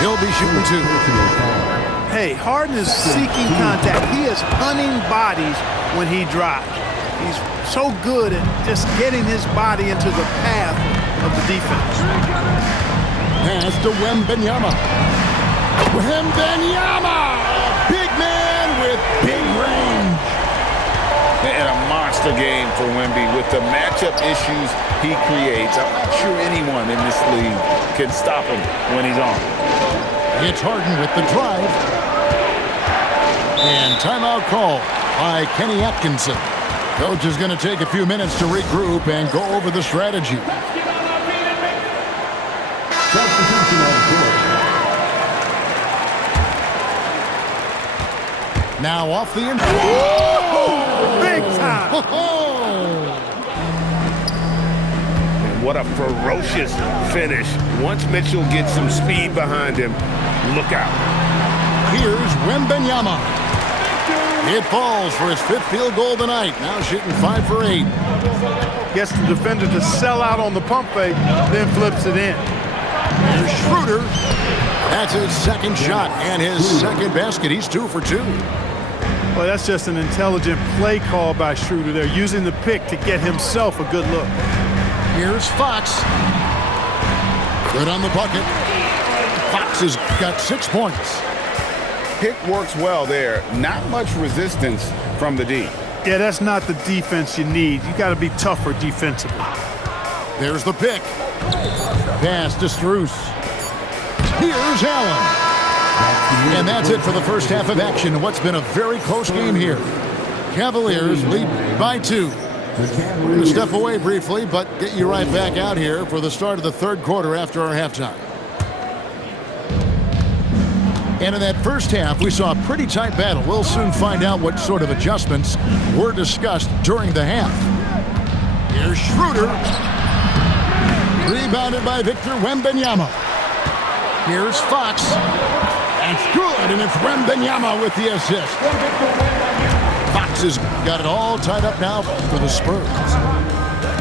He'll be shooting 2. Hey, Harden is seeking contact. He is punting bodies when he drives. He's so good at just getting his body into the path of the defense. Pass to Wembanyama. Wembanyama! A big man with big range. And a monster game for Wemby with the matchup issues he creates. I'm not sure anyone in this league can stop him when he's on. It's Harden with the drive. And timeout call by Kenny Atkinson. Coach is going to take a few minutes to regroup and go over the strategy. Now off the inside. Big time. What a ferocious finish. Once Mitchell gets some speed behind him, look out. Here's Wembanyama. It falls for his 5th field goal tonight. Now shooting 5 for 8. Gets the defender to sell out on the pump fake, then flips it in. Here's Schroeder. That's his 2nd shot and his 2nd basket. He's 2 for 2. Well, that's just an intelligent play call by Schroeder. They're using the pick to get himself a good look. Here's Fox. Good on the bucket. Fox has got 6 points. Pick works well there. Not much resistance from the D. Yeah, that's not the defense you need. You got to be tougher defensively. There's the pick. Pass to Strus. Here's Allen. And that's it for the first half of action. What's been a very close game here. Cavaliers lead by 2. We're going to step away briefly, but get you right back out here for the start of the 3rd quarter after our halftime. And in that first half, we saw a pretty tight battle. We'll soon find out what sort of adjustments were discussed during the half. Here's Schroeder. Rebounded by Victor Wembanyama. Here's Fox. That's good, and it's Wembanyama with the assist. Fox has got it all tied up now for the Spurs.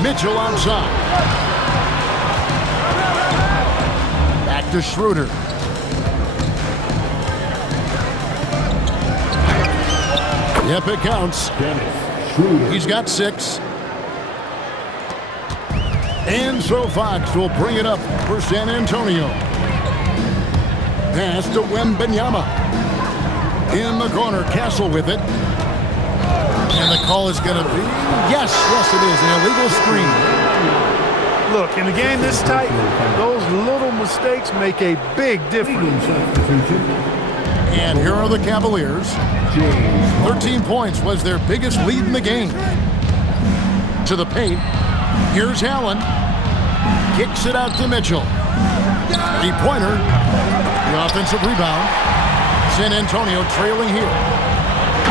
Mitchell outside. Back to Schroeder. Yep, it counts. He's got 6. And so Fox will bring it up for San Antonio. Pass to Wembanyama. In the corner, Castle with it. And the call is going to be, yes, it is, an illegal screen. Look, in a game this tight, those little mistakes make a big difference. And here are the Cavaliers. 13 points was their biggest lead in the game. To the paint. Here's Allen. Kicks it out to Mitchell. 3-pointer. The offensive rebound. San Antonio trailing here.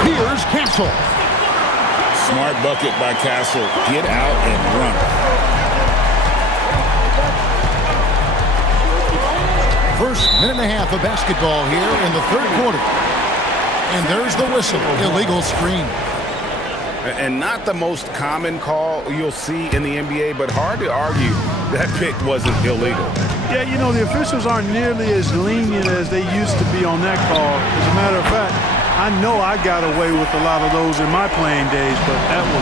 Here's Castle. Smart bucket by Castle. Get out and run. First minute and a half of basketball here in the 3rd quarter. And there's the whistle. Illegal screen. And not the most common call you'll see in the NBA, but hard to argue that pick wasn't illegal. Yeah, you know, the officials aren't nearly as lenient as they used to be on that call. As a matter of fact, I know I got away with a lot of those in my playing days, but that was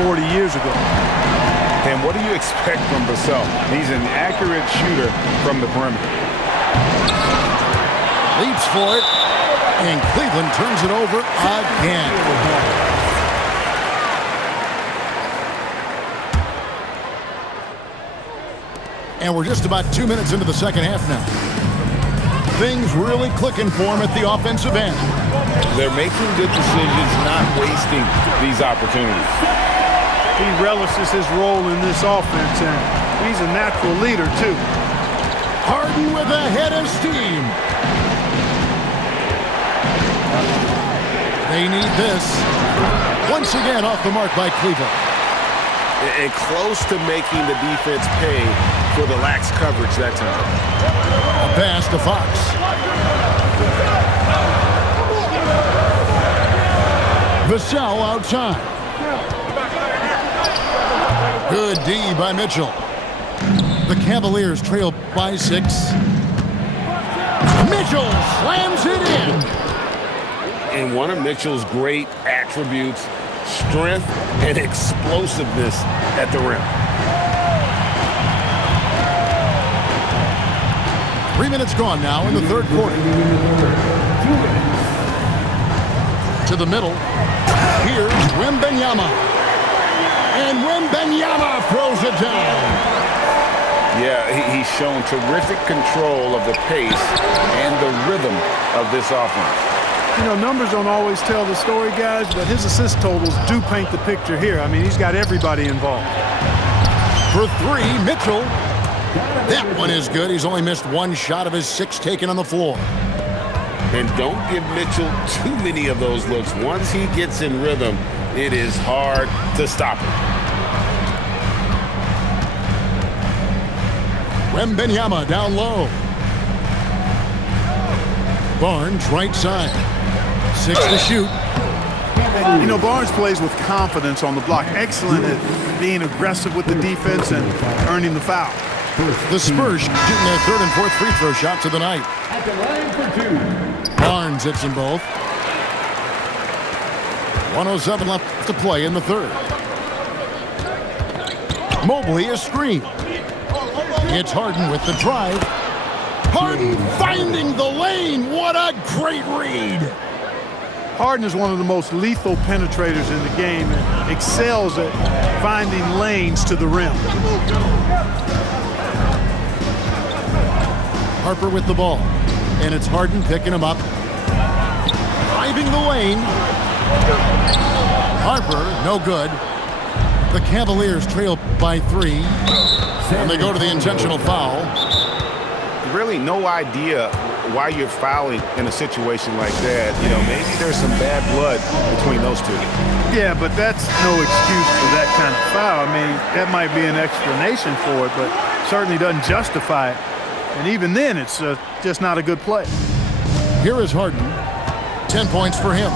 40 years ago. And what do you expect from Vassell? He's an accurate shooter from the perimeter. Leaps for it, and Cleveland turns it over again. And we're just about 2 minutes into the second half now. Things really clicking for him at the offensive end. They're making good decisions, not wasting these opportunities. He relishes his role in this offense, and he's a natural leader, too. Harden with a head of steam. They need this. Once again off the mark by Cleveland. And close to making the defense pay for the lax coverage that time. A pass to Fox. Vassell outside. Good D by Mitchell. The Cavaliers trail by 6. Mitchell slams it in. And one of Mitchell's great attributes, strength and explosiveness at the rim. 3 minutes gone now in the third quarter. To the middle. Here's Wembanyama. And Wembanyama throws it down. Yeah, he's shown terrific control of the pace and the rhythm of this offense. You know, numbers don't always tell the story, guys, but his assist totals do paint the picture here. I mean, he's got everybody involved. For three, Mitchell. That one is good. He's only missed one shot of his 6 taken on the floor. And don't give Mitchell too many of those looks. Once he gets in rhythm, it is hard to stop him. Wembanyama down low. Barnes right side. 6 to shoot. You know, Barnes plays with confidence on the block. Excellent at being aggressive with the defense and earning the foul. The Spurs shooting their third and fourth free throw shots of the night. At the line for 2. Barnes hits them both. 1:07 left to play in the third. Mobley a screen. It's Harden with the drive. Harden finding the lane. What a great read. Harden is one of the most lethal penetrators in the game and excels at finding lanes to the rim. Harper with the ball. And it's Harden picking him up. Driving the lane. Harper, no good. The Cavaliers trail by 3. And they go to the intentional foul. Really no idea why you're fouling in a situation like that. You know, maybe there's some bad blood between those two. Yeah, but that's no excuse for that kind of foul. I mean, that might be an explanation for it, but certainly doesn't justify it. And even then, it's just not a good play. Here is Harden. 10 points for him.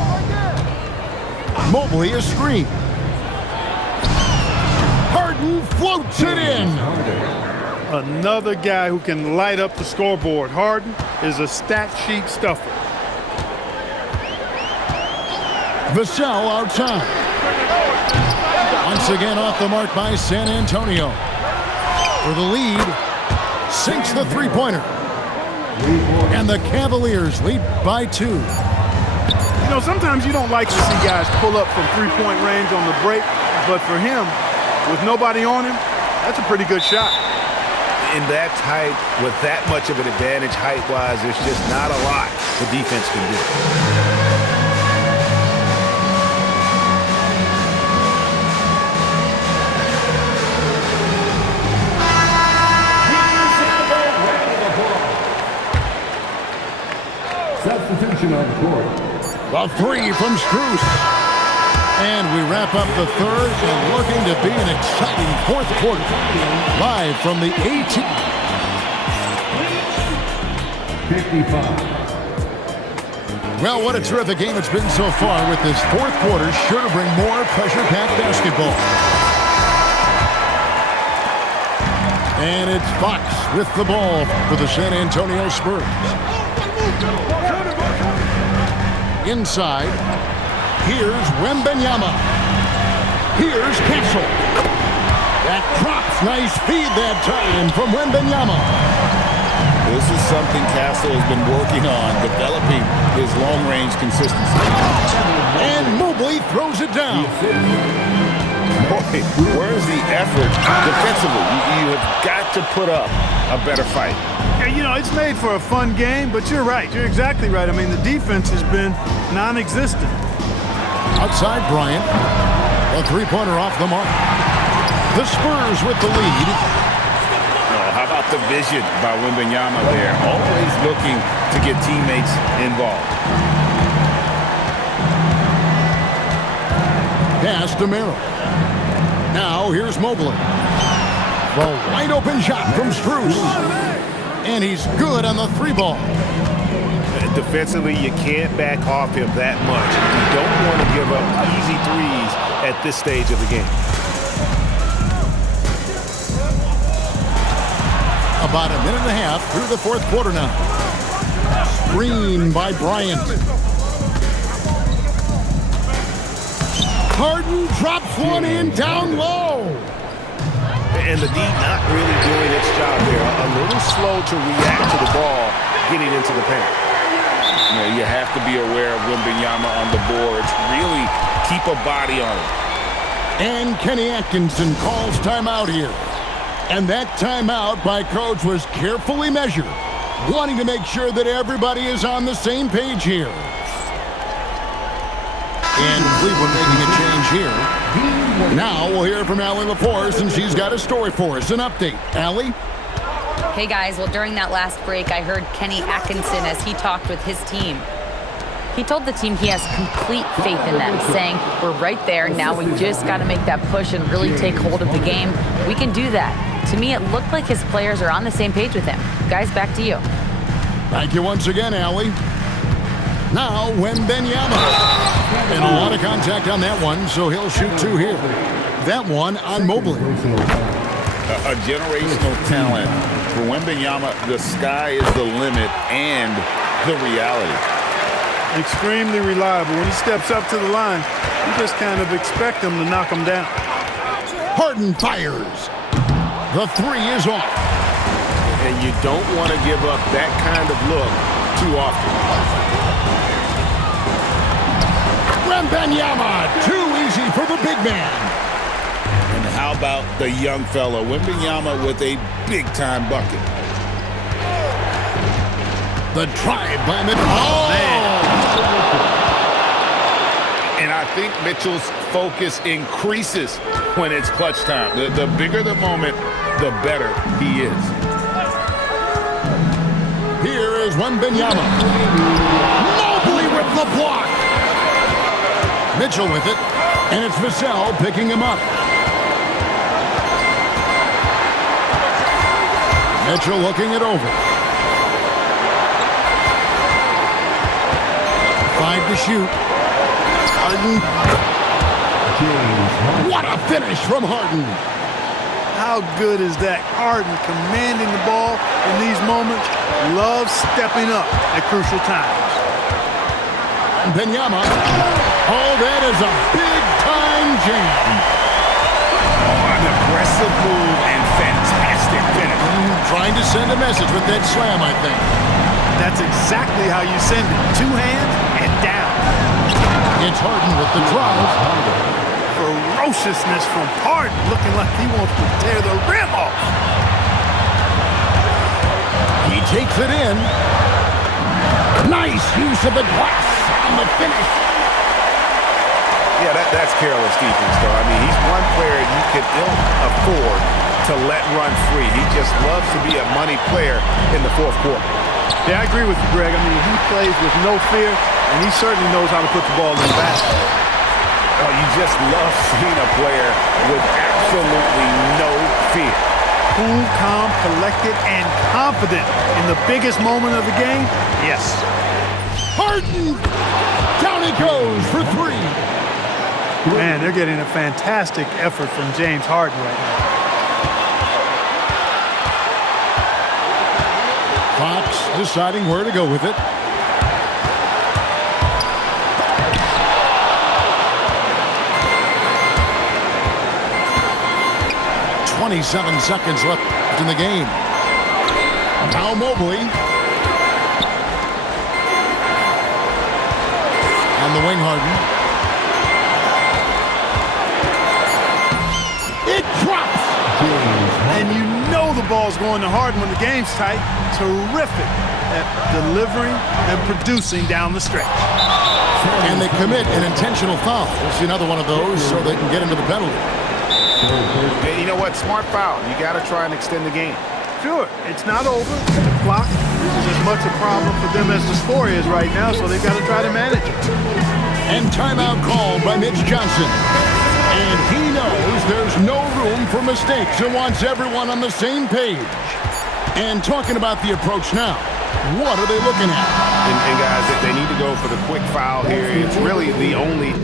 Mobley a screen. Harden floats it in. Another guy who can light up the scoreboard. Harden is a stat sheet stuffer. Vassell outside. Once again off the mark by San Antonio. For the lead, sinks the three-pointer. And the Cavaliers lead by 2. You know, sometimes you don't like to see guys pull up from three-point range on the break, but for him, with nobody on him, that's a pretty good shot. In that height, with that much of an advantage height-wise, there's just not a lot the defense can do. Substitution on the court. The 3 from Strus. And we wrap up the third and looking to be an exciting fourth quarter. Live from the 18. 55. Well, what a terrific game it's been so far with this fourth quarter. Sure to bring more pressure-packed basketball. And it's Fox with the ball for the San Antonio Spurs. Inside. Here's Wembanyama. Here's Castle. That drops. Nice feed that time from Wembanyama. This is something Castle has been working on, developing his long-range consistency. And Mobley throws it down. Boy, where's the effort defensively? You have got to put up a better fight. Yeah, you know, it's made for a fun game, but you're right. You're exactly right. I mean, the defense has been non-existent. Outside Bryant. A three-pointer off the mark. The Spurs with the lead. Oh, how about the vision by Wembanyama there? Always looking to get teammates involved. Pass to Merrill. Now here's Mobley. The wide open shot from Strus. And he's good on the 3-ball. Defensively, you can't back off him that much. You don't want to give up easy threes at this stage of the game. About a minute and a half through the fourth quarter now. Screen by Bryant. Harden drops one in down low. And the D not really doing its job there. A little slow to react to the ball getting into the paint. You have to be aware of Wembanyama on the boards. Really keep a body on him. And Kenny Atkinson calls timeout here. And that timeout by Coach was carefully measured, wanting to make sure that everybody is on the same page here. And Cleveland making a change here. Now we'll hear from Allie LaForce, and she's got a story for us. An update. Allie? Hey guys, well during that last break, I heard Kenny Atkinson as he talked with his team. He told the team he has complete faith in them, saying, we're right there, now we just got to make that push and really take hold of the game. We can do that. To me, it looked like his players are on the same page with him. Guys, back to you. Thank you once again, Allie. Now, Wembanyama. And a lot of contact on that one, so he'll shoot two here. That one on Mobley. A generational talent. For Wembanyama, the sky is the limit and the reality. Extremely reliable. When he steps up to the line, you just kind of expect him to knock him down. Harden fires. The three is off. And you don't want to give up that kind of look too often. Wembanyama, too easy for the big man. And how about the young fella, Wembanyama with a big-time bucket. The drive by Mitchell. Oh, man. And I think Mitchell's focus increases when it's clutch time. The bigger the moment, the better he is. Here is Wembanyama. Mobley with the block. Mitchell with it, and it's Vassell picking him up. Mitchell looking it over. 5 to shoot. Harden. What a finish from Harden. How good is that? Harden commanding the ball in these moments. Loves stepping up at crucial times. Wembanyama. Oh, that is a big-time jam. An aggressive move and fantastic finish. Trying to send a message with that slam, I think. That's exactly how you send it. 2 hands and down. It's Harden with the drive. Ferociousness from Harden, looking like he wants to tear the rim off. He takes it in. Nice use of the glass on the finish. Yeah, that's careless defense, though. I mean, he's one player you can ill afford to let run free. He just loves to be a money player in the fourth quarter. Yeah, I agree with you, Greg. I mean, he plays with no fear, and he certainly knows how to put the ball in the basket. Oh, you just love seeing a player with absolutely no fear. Cool, calm, collected, and confident in the biggest moment of the game? Yes. Harden! Down he goes for 3. Man, they're getting a fantastic effort from James Harden right now. Fox deciding where to go with it. .27 seconds left in the game. Now Mobley. On the wing, Harden. It drops! And you know the ball's going to Harden when the game's tight. Terrific at delivering and producing down the stretch. And they commit an intentional foul. We'll see another one of those so they can get into the penalty. You know what? Smart foul. You got to try and extend the game. Sure, it's not over. The clock is as much a problem for them as the score is right now, so they've got to try to manage it. And timeout called by Mitch Johnson. And he knows there's no room for mistakes and wants everyone on the same page. And talking about the approach now, what are they looking at? And guys, they need to go for the quick foul here. It's really the only